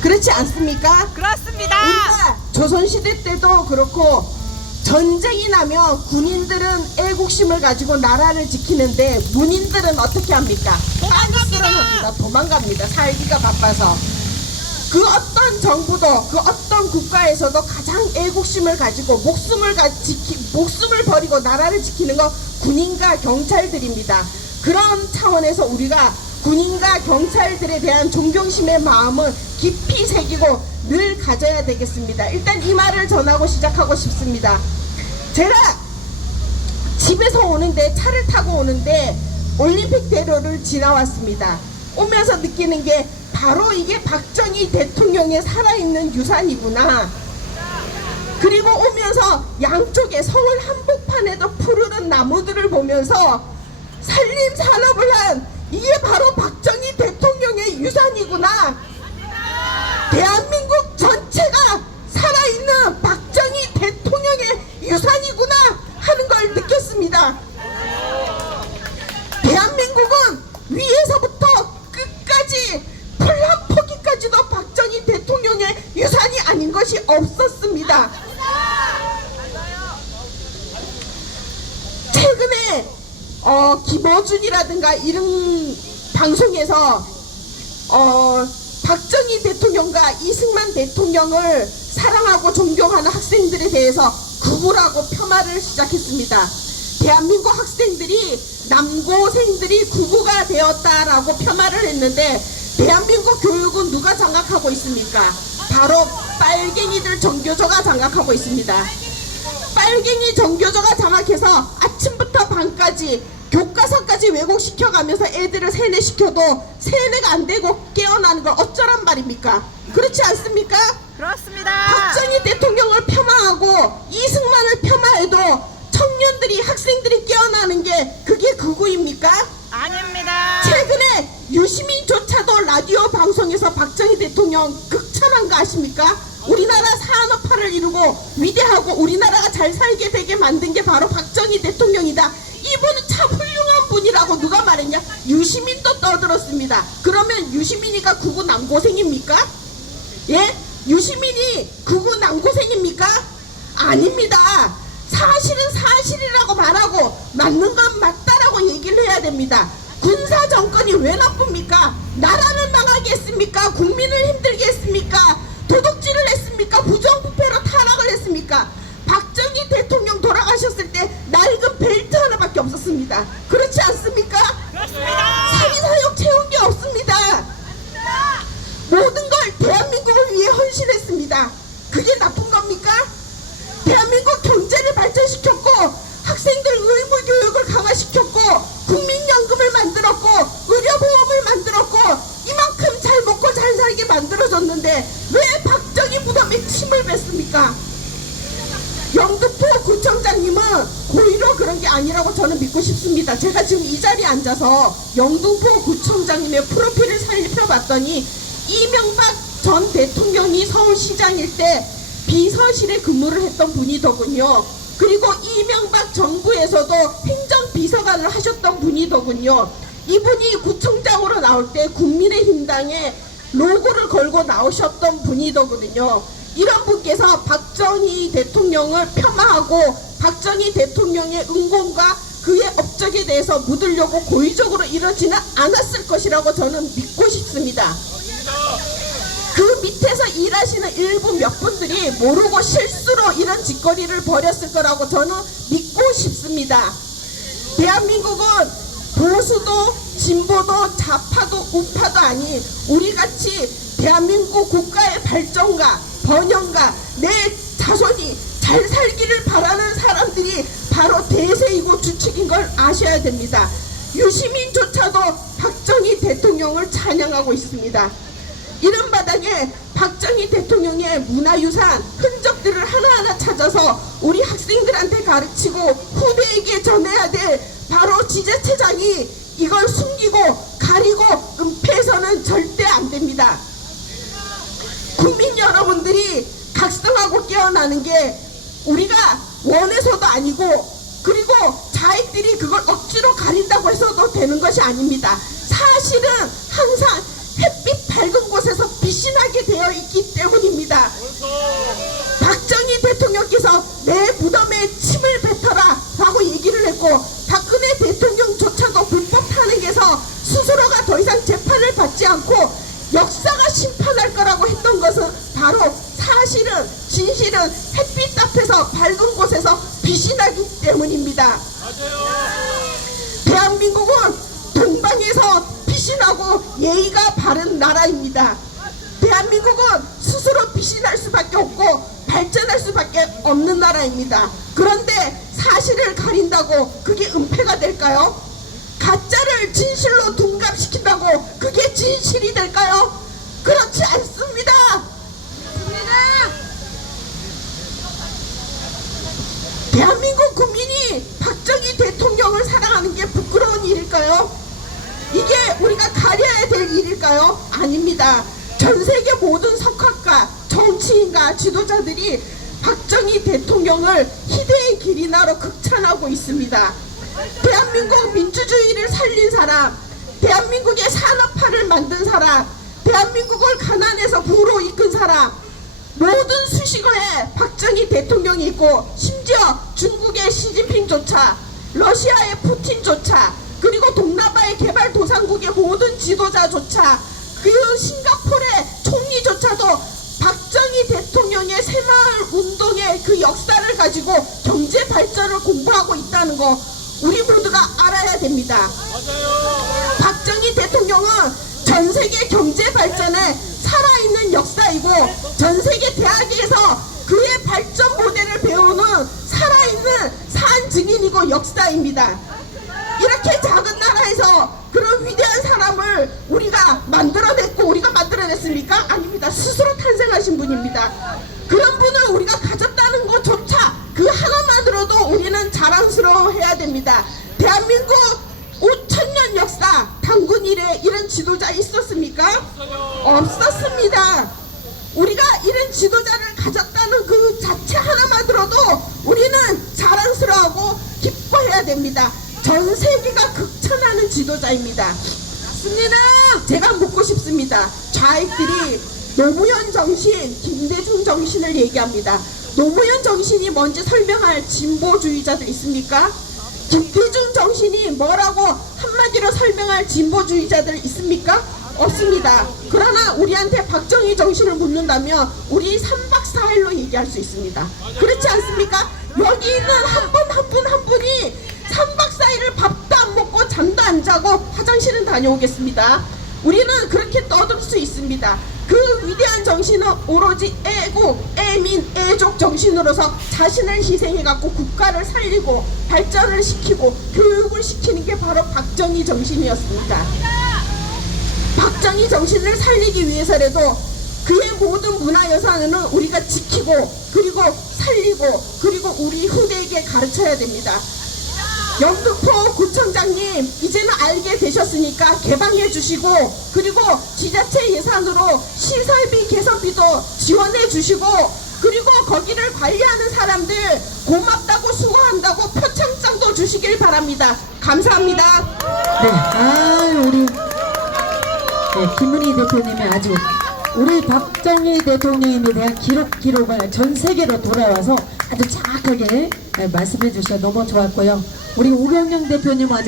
그렇지 않습니까? 그렇습니다. 우리가 조선시대 때도 그렇고 전쟁이 나면 군인들은 애국심을 가지고 나라를 지키는데 문인들은 어떻게 합니까? 도망갑니다. 도망갑니다. 살기가 바빠서. 그 어떤 정부도 그 어떤 국가에서도 가장 애국심을 가지고 목숨을 버리고 나라를 지키는 거 군인과 경찰들입니다. 그런 차원에서 우리가 군인과 경찰들에 대한 존경심의 마음은 깊이 새기고 늘 가져야 되겠습니다. 일단 이 말을 전하고 시작하고 싶습니다. 제가 집에서 오는데 차를 타고 오는데 올림픽대로를 지나왔습니다. 오면서 느끼는 게 바로 이게 박정희 대통령의 살아있는 유산이구나. 그리고 오면서 양쪽에 서울 한복판에도 푸르른 나무들을 보면서 산림산업을 한 이게 바로 박정희 대통령의 유산이구나. 대한민국 전체가 살아있는 박정희 대통령의 유산이구나 하는 걸 느꼈습니다. 대한민국은 위에서부터 끝까지 풀 한 포기까지도 박정희 대통령의 유산이 아닌 것이 없었습니다. 최근에 김어준이라든가 이런 방송에서 박정희 대통령과 이승만 대통령을 사랑하고 존경하는 학생들에 대해서 구구라고 폄하를 시작했습니다. 대한민국 학생들이 남고생들이 구구가 되었다라고 폄하를 했는데 대한민국 교육은 누가 장악하고 있습니까? 바로 빨갱이들 정교조가 장악하고 있습니다. 빨갱이 정교조가 장악해서 아침부터 밤까지 교과서까지 왜곡시켜가면서 애들을 세뇌시켜도 세뇌가 안 되고 깨어나는 걸 어쩌란 말입니까? 그렇지 않습니까? 그렇습니다. 박정희 대통령을 폄하하고 이승만을 폄하해도 청년들이 학생들이 깨어나는 게 그게 극우입니까? 아닙니다. 최근에 유시민조차도 라디오 방송에서 박정희 대통령 극찬한 거 아십니까? 우리나라 산업화를 이루고 위대하고 우리나라가 잘 살게 되게 만든 게 바로 박정희 대통령이다. 이분은 참 훌륭한 분이라고 누가 말했냐? 유시민도 떠들었습니다. 그러면 유시민이가 구구 남고생입니까? 예? 유시민이 구구 남고생입니까? 아닙니다. 사실은 사실이라고 말하고 맞는 건 맞다라고 얘기를 해야 됩니다. 군사 정권이 왜 나쁩니까? 나라를 망하게 했습니까? 국민을 힘들게 했습니까? 도둑질을 했습니까? 부정부패로 타락을 했습니까? 박정희 대통령 돌아가셨을 때 낡은 벨트 하나밖에 없었습니다. 그렇지 않습니까? 그렇습니다. 사기사욕 채운 게 없습니다. 모든 걸 대한민국을 위해 헌신했습니다. 그게 나쁜 겁니까? 대한민국 경제를 발전시켰고 학생들 의무 교육을 강화시켰고 국민연금을 만들었고 의료보험을 만들었고 이만큼 잘 먹고 잘 살게 만들어졌는데 왜 박정희 무덤에 침을 뱉습니까? 영등포 구청장님은 고의로 그런 게 아니라고 저는 믿고 싶습니다. 제가 지금 이 자리에 앉아서 영등포 구청장님의 프로필을 살펴봤더니 이명박 전 대통령이 서울시장일 때 비서실에 근무를 했던 분이더군요. 그리고 이명박 정부에서도 행정비서관을 하셨던 분이더군요. 이분이 구청장으로 나올 때 국민의힘당의 로고를 걸고 나오셨던 분이더군요. 이런 분께서 박정희 대통령을 폄하하고 박정희 대통령의 은공과 그의 업적에 대해서 묻으려고 고의적으로 이러지는 않았을 것이라고 저는 믿고 싶습니다. 그 밑에서 일하시는 일부 몇 분들이 모르고 실수로 이런 짓거리를 벌였을 거라고 저는 믿고 싶습니다. 대한민국은 보수도 진보도 좌파도 우파도 아닌 우리같이 대한민국 국가의 발전과 번영과 내 자손이 잘 살기를 바라는 사람들이 바로 대세이고 주축인 걸 아셔야 됩니다. 유시민조차도 박정희 대통령을 찬양하고 있습니다. 이런 바닥에 박정희 대통령의 문화유산 흔적들을 하나하나 찾아서 우리 학생들한테 가르치고 후배에게 전해야 될 바로 지자체장이 이걸 숨기고 가리고 은폐해서는 절대 안 됩니다. 국민 여러분들이 각성하고 깨어나는 게 우리가 원해서도 아니고 그리고 자익들이 그걸 억지로 가린다고 해서도 되는 것이 아닙니다. 사실은 항상 햇빛 밝은 곳에서 빛이 나게 되어 있기 때문입니다. 박정희 대통령께서 내 무덤에 침을 뱉어라 라고 얘기를 했고, 박근혜 대통령조차도 불법 탄핵에서 스스로가 더 이상 재판을 받지 않고 역사가 심판할 거라고 했던 것은 바로 사실은 진실은 햇빛 앞에서 밝은 곳에서 빛이 나기 때문입니다. 대한민국은 동방에서 빛이 나고 예의가 바른 나라입니다. 대한민국은 스스로 빛이 날 수밖에 없고 발전할 수밖에 없는 나라입니다. 그런데 사실을 가린다고 그게 은폐가 될까요? 가짜를 진실로 둔갑시킨다고 그게 진실이 될까요? 그렇지 않습니다. 대한민국 국민이 박정희 대통령을 사랑하는 게 부끄러운 일일까요? 이게 우리가 가려야 될 일일까요? 아닙니다. 전 세계 모든 석학가, 정치인과 지도자들이 박정희 대통령을 희대의 길이나로 극찬하고 있습니다. 대한민국 민주주의를 살린 사람, 대한민국의 산업화를 만든 사람, 대한민국을 가난에서 부로 이끈 사람, 모든 수식어에 박정희 대통령이 있고, 심지어 중국의 시진핑조차, 러시아의 푸틴조차, 그리고 동남아의 개발도상국의 모든 지도자조차, 그 싱가포르의 총리조차도 박정희 대통령의 새마을 운동의 그 역사를 가지고 경제 발전을 공부하고 있다는 거 우리 모두가 알아야 됩니다. 박정희 대통령은 전 세계 경제 발전에 살아있는 역사이고, 전 세계 대학에서 그의 발전 모델을 배우는 살아있는 산 증인이고 역사입니다. 이렇게 작은 나라에서 그런 위대한 사람을 우리가 만들어냈고, 우리가 만들어냈습니까? 아닙니다. 스스로 탄생하신 분입니다. 그런 분을 우리가 가졌다는 것조차 그 하나만으로도 우리는 자랑스러워해야 됩니다. 대한민국 5,000년 역사, 단군 이래 이런 지도자 있었습니까? 없었습니다. 우리가 이런 지도자를 가졌다는 그 자체 하나만으로도 우리는 자랑스러워하고 기뻐해야 됩니다. 전 세계가 극찬하는 지도자입니다. 맞습니다. 제가 묻고 싶습니다. 좌익들이 노무현 정신, 김대중 정신을 얘기합니다. 노무현 정신이 뭔지 설명할 진보주의자들 있습니까? 김대중 정신이 뭐라고 한마디로 설명할 진보주의자들 있습니까? 없습니다. 그러나 우리한테 박정희 정신을 묻는다면 우리 3박 4일로 얘기할 수 있습니다. 그렇지 않습니까? 여기 있는 한 분 한 분이 3박 4일을 밥도 안 먹고 잠도 안 자고 화장실은 다녀오겠습니다. 우리는 그렇게 떠들 수 있습니다. 그 위대한 정신은 오로지 애국, 애민, 애족 정신으로서 자신을 희생해갖고 국가를 살리고 발전을 시키고 교육을 시키는 게 바로 박정희 정신이었습니다. 박정희 정신을 살리기 위해서라도 그의 모든 문화유산은 우리가 지키고 그리고 살리고 그리고 우리 후대에게 가르쳐야 됩니다. 영등포 구청장님, 이제는 알게 되셨으니까 개방해 주시고, 그리고 지자체 예산으로 시설비 개선비도 지원해 주시고, 그리고 거기를 관리하는 사람들 고맙다고 수고한다고 표창장도 주시길 바랍니다. 감사합니다. 네, 우리 김은희 대표님이 아주 우리 박정희 대통령에 대한 기록을 전 세계로 돌아와서 아주 정확하게 말씀해 주셔서 너무 좋았고요. 우리 우경영 대표님 아주